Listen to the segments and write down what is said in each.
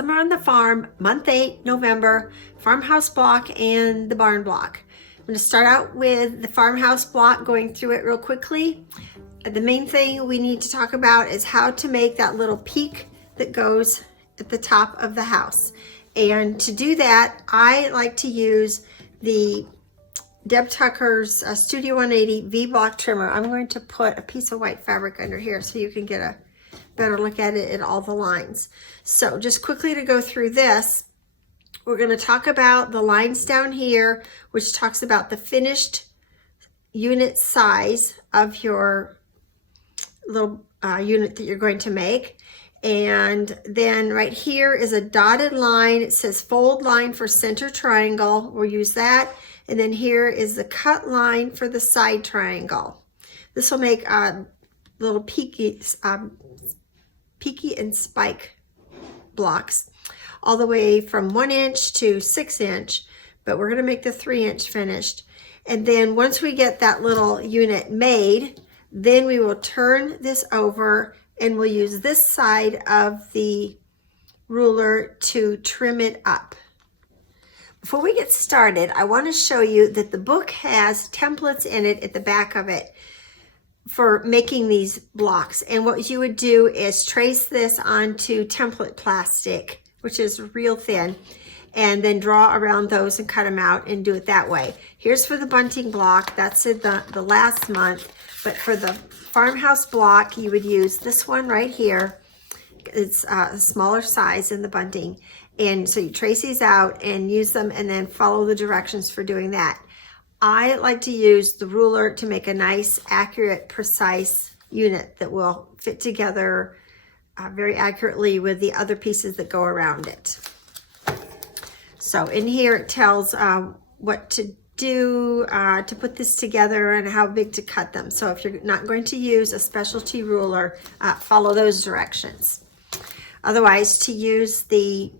Summer on the Farm, month 8, November, farmhouse block and the barn block. I'm going to start out with the farmhouse block, going through it real quickly. The main thing we need to talk about is how to make that little peak that goes at the top of the house. And to do that, I like to use the Deb Tucker's Studio 180 V-Block trimmer. I'm going to put a piece of white fabric under here so you can get a better look at it in all the lines. So just quickly to go through this, we're going to talk about the lines down here, which talks about the finished unit size of your little unit that you're going to make. And then right here is a dotted line. It says fold line for center triangle. We'll use that. And then here is the cut line for the side triangle. This will make little peaky and spike blocks all the way from 1 inch to 6 inch, but we're going to make the 3 inch finished. And then once we get that little unit made, then we will turn this over and we'll use this side of the ruler to trim it up. Before we get started, I want to show you that the book has templates in it at the back of it for making these blocks. And what you would do is trace this onto template plastic, which is real thin, and then draw around those and cut them out and do it that way. Here's for the bunting block. That's in the last month. But for the farmhouse block, you would use this one right here. It's a smaller size in the bunting. And so you trace these out and use them and then follow the directions for doing that. I like to use the ruler to make a nice, accurate, precise unit that will fit together very accurately with the other pieces that go around it. So in here it tells what to do to put this together and how big to cut them. So if you're not going to use a specialty ruler, follow those directions. Otherwise, to use the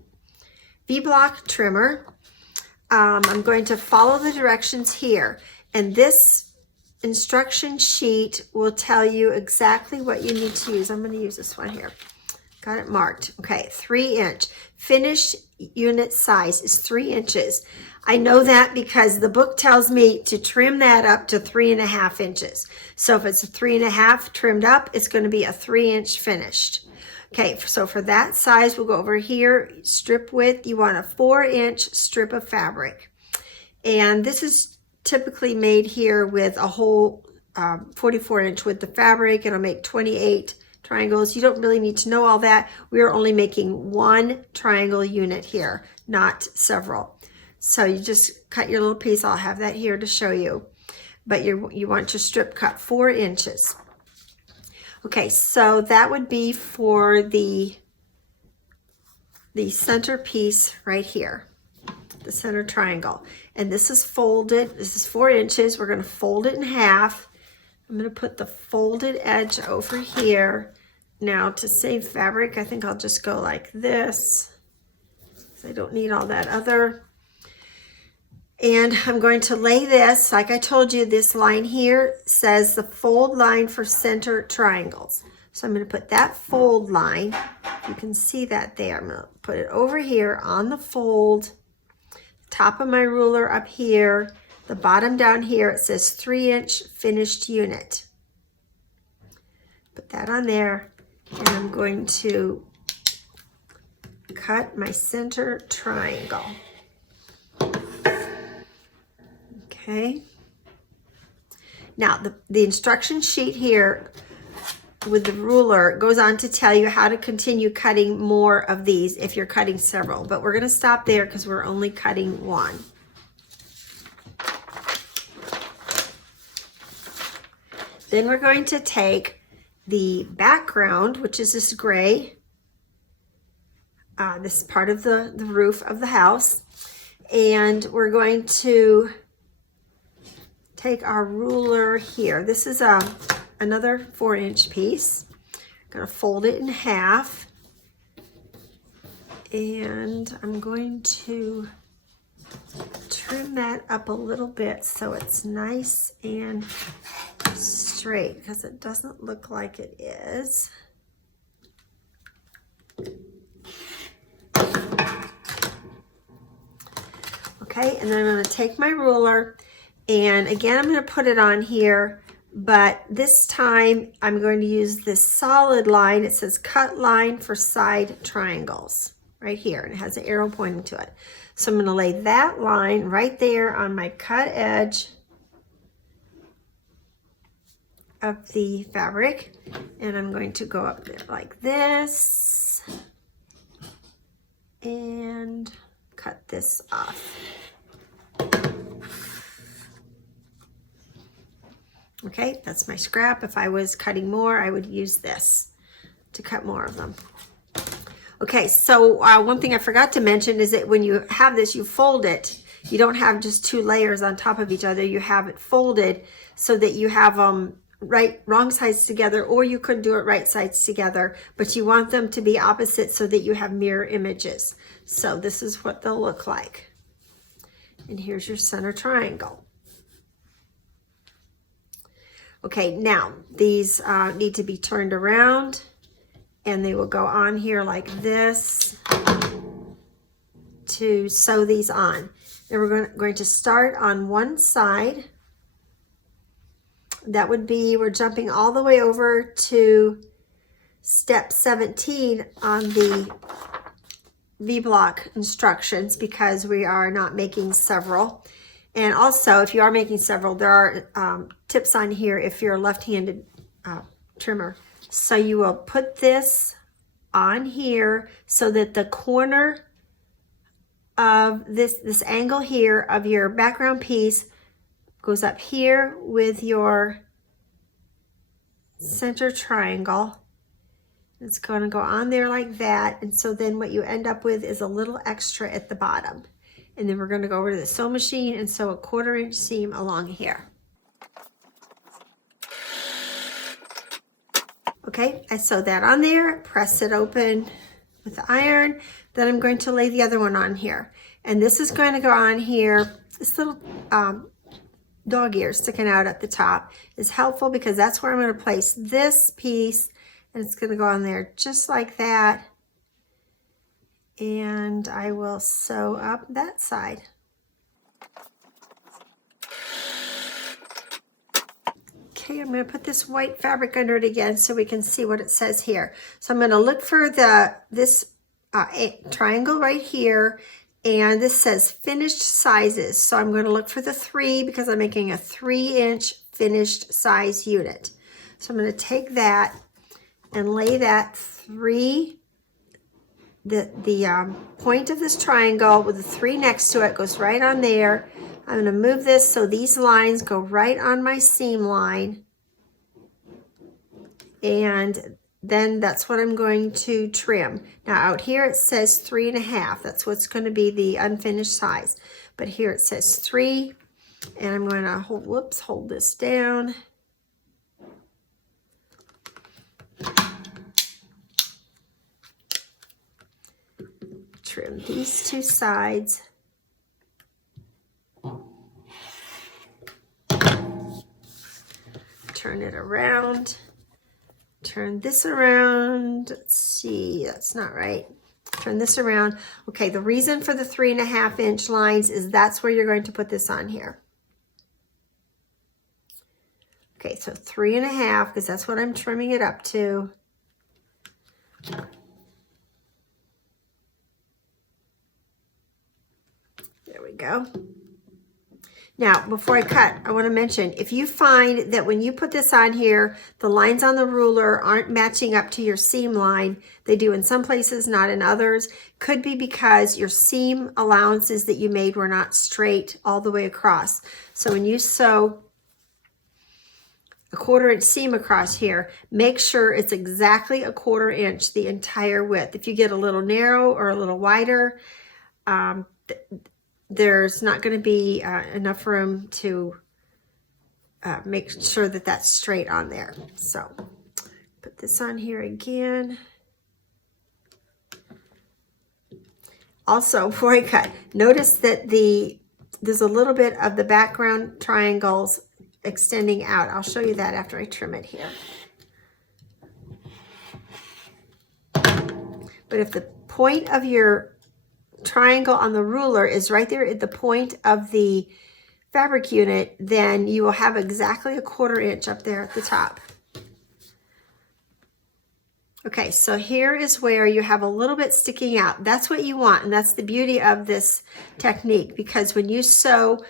V-Block trimmer, I'm going to follow the directions here, and this instruction sheet will tell you exactly what you need to use. I'm going to use this one here. Got it marked. Okay, 3 inch. Finished unit size is 3 inches. I know that because the book tells me to trim that up to 3.5 inches. So if it's a 3.5 trimmed up, it's going to be a 3 inch finished. Okay, so for that size, we'll go over here, strip width. You want a 4 inch strip of fabric. And this is typically made here with a whole 44 inch width of fabric. It'll make 28 triangles. You don't really need to know all that. We're only making one triangle unit here, not several. So you just cut your little piece. I'll have that here to show you. But you want to strip cut 4 inches. Okay, so that would be for the center piece right here, the center triangle. And this is folded. This is 4 inches. We're going to fold it in half. I'm going to put the folded edge over here. Now to save fabric, I think I'll just go like this, because I don't need all that other. And I'm going to lay this, like I told you, this line here says the fold line for center triangles. So I'm going to put that fold line, you can see that there. I'm going to put it over here on the fold, top of my ruler up here, the bottom down here, it says 3 inch finished unit. Put that on there, and I'm going to cut my center triangle. Okay, now the instruction sheet here with the ruler goes on to tell you how to continue cutting more of these if you're cutting several, but we're going to stop there because we're only cutting one. Then we're going to take the background, which is this gray, this part of the roof of the house, and we're going to take our ruler here. This is another 4 inch piece. I'm going to fold it in half, and I'm going to trim that up a little bit so it's nice and straight, because it doesn't look like it is. Okay, and then I'm going to take my ruler, and again I'm going to put it on here, but this time I'm going to use this solid line. It says cut line for side triangles right here, and it has an arrow pointing to it. So I'm going to lay that line right there on my cut edge of the fabric, and I'm going to go up there like this and cut this off. Okay, that's my scrap. If I was cutting more, I would use this to cut more of them. Okay, so one thing I forgot to mention is that when you have this, you fold it. You don't have just two layers on top of each other. You have it folded so that you have wrong sides together, or you could do it right sides together, but you want them to be opposite so that you have mirror images. So this is what they'll look like. And here's your center triangle. Okay, now these need to be turned around, and they will go on here like this to sew these on. And we're going to start on one side. That would be, we're jumping all the way over to step 17 on the V-block instructions, because we are not making several. And also, if you are making several, there are tips on here if you're a left-handed trimmer. So you will put this on here so that the corner of this angle here of your background piece goes up here with your center triangle. It's going to go on there like that, and so then what you end up with is a little extra at the bottom. And then we're going to go over to the sewing machine and sew a 1/4 inch seam along here. Okay, I sewed that on there, press it open with the iron. Then I'm going to lay the other one on here. And this is going to go on here. This little dog ear sticking out at the top is helpful because that's where I'm going to place this piece, and it's going to go on there just like that. And I will sew up that side. Okay, I'm going to put this white fabric under it again so we can see what it says here. So I'm going to look for this triangle right here, and this says finished sizes. So I'm going to look for the 3 because I'm making a 3-inch finished size unit. So I'm going to take that and lay that the point of this triangle with the 3 next to it goes right on there. I'm going to move this so these lines go right on my seam line, and then that's what I'm going to trim. Now out here it says 3.5. That's what's going to be the unfinished size, but here it says 3, and I'm going to hold this down. Trim these 2 sides. Turn it around. Turn this around. Let's see, that's not right. Turn this around. Okay, the reason for the 3.5 inch lines is that's where you're going to put this on here. Okay, so 3.5, because that's what I'm trimming it up to. There we go. Now, before I cut, I want to mention, if you find that when you put this on here, the lines on the ruler aren't matching up to your seam line, they do in some places, not in others, could be because your seam allowances that you made were not straight all the way across. So when you sew a 1/4 inch seam across here, make sure it's exactly a 1/4 inch the entire width. If you get a little narrow or a little wider, there's not going to be enough room to make sure that that's straight on there. So put this on here again. Also, before I cut, notice that there's a little bit of the background triangles extending out. I'll show you that after I trim it here. But if the point of your triangle on the ruler is right there at the point of the fabric unit, then you will have exactly a 1/4 inch up there at the top. Okay, so here is where you have a little bit sticking out. That's what you want, and that's the beauty of this technique, because when you sew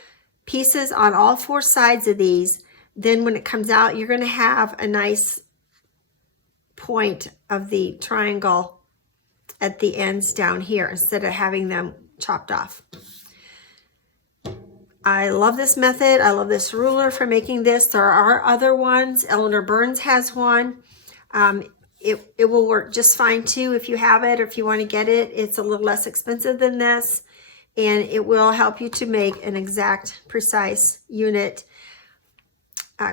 pieces on all 4 sides of these, then when it comes out, you're going to have a nice point of the triangle at the ends down here instead of having them chopped off. I love this method. I love this ruler for making this. There are other ones. Eleanor Burns has one. It will work just fine too if you have it or if you want to get it. It's a little less expensive than this, and it will help you to make an exact, precise unit.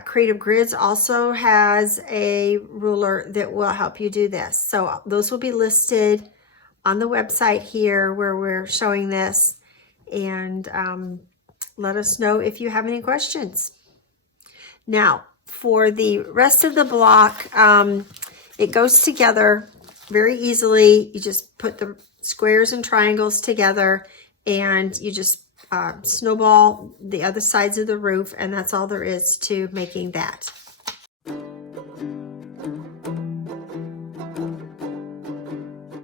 Creative Grids also has a ruler that will help you do this. So those will be listed on the website here where we're showing this, and let us know if you have any questions. Now, for the rest of the block, it goes together very easily. You just put the squares and triangles together, and you just snowball the other sides of the roof, and that's all there is to making that.